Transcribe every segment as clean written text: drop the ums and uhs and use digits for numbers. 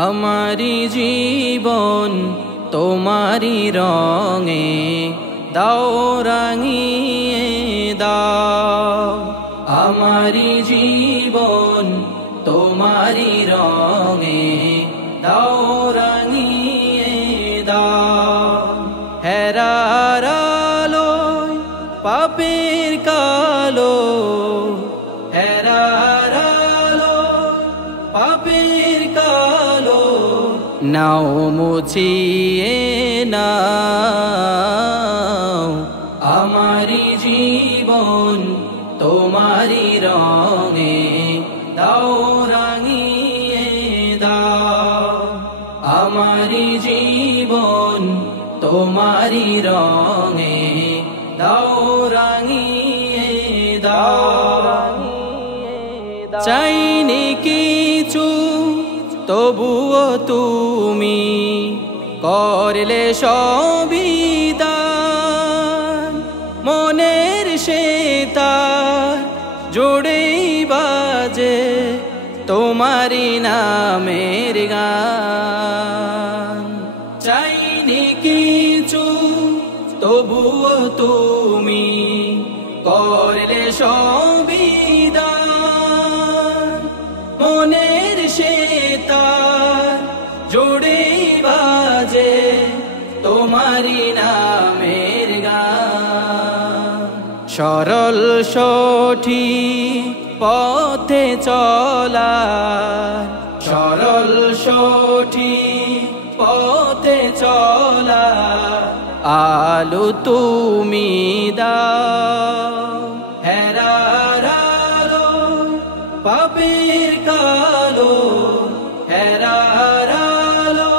আমারি জীবন তোমারি রঙে দাও রাঙিয়ে দাও। আমারি জীবন তোমারি রঙে দাও রাঙিয়ে দাও। হেরার আলোয় পাপের কালো, হেরার আলোয় পাপের কালো নাও মুছিয়ে নাও। আমারি জীবন তোমারি রঙে দাও রাঙিয়ে দাও। আমারি জীবন তোমারি রঙে দাও রাঙিয়ে দাও। চাইনি কিছু তবুও তুমি করলে সবই দান। মনের সেতার জোড়েই বাজে তোমারি নামের গান। চাইনি কিছু তবুও তুমি করলে সবই দান। মনের সেতার জোড়েই বাজে তোমারি নামের গান। সরল সঠিক পথে চলা, সরল সঠিক পথে চলা আলো তুমি দাও। হেরার আলো পাপের কালো, হেরার আলো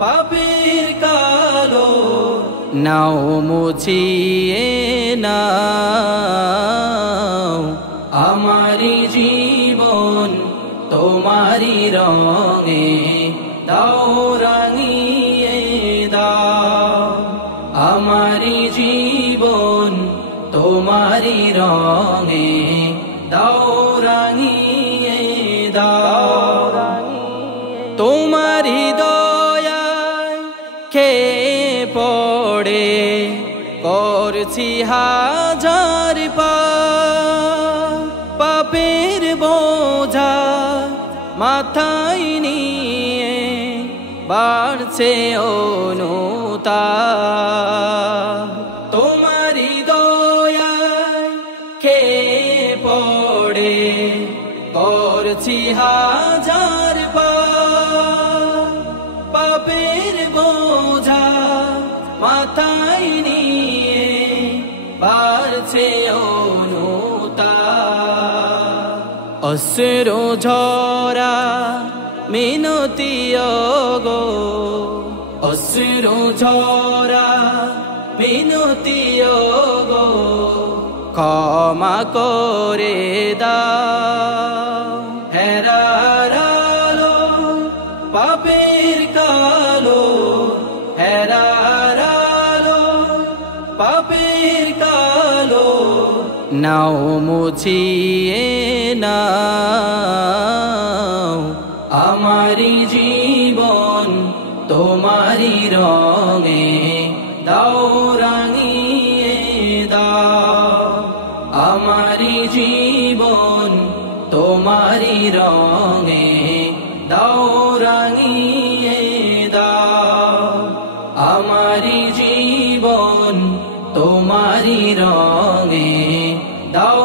পাপের কালো নাও মুছিয়ে নাও। আমারি জীবন তোমারি রঙে দাও রাঙিয়ে দাও। আমারি জীবন তোমারি রঙে দাও রাঙিয়ে দাও। তোমারি দয়ায় খেয়ে পড়ে করছি হাজার পাপের বোঝা মাথায় নিয়ে বাড়ছে অনুতাপ। তোমারি দয়ায় খেয়ে পড়ে করছি হাজার পাপের বোঝা মাথায় নিয়ে বাড়ছে অনুতাপ। অশ্রু ঝরা মিনতি গো, অশ্রু ঝরা মিনতি গো ক্ষমা করে দাও। হেরার আলো পাপের কালো, হেরার আলো পাপের কালো নাও মুছিয়ে নাও। আমারি জীবন তোমারি রঙে দাও রাঙিয়ে দাও। আমারি জীবন তোমারি রঙে দাও রাঙিয়ে দাও। আমারি জীবন তোমারি রঙে দাও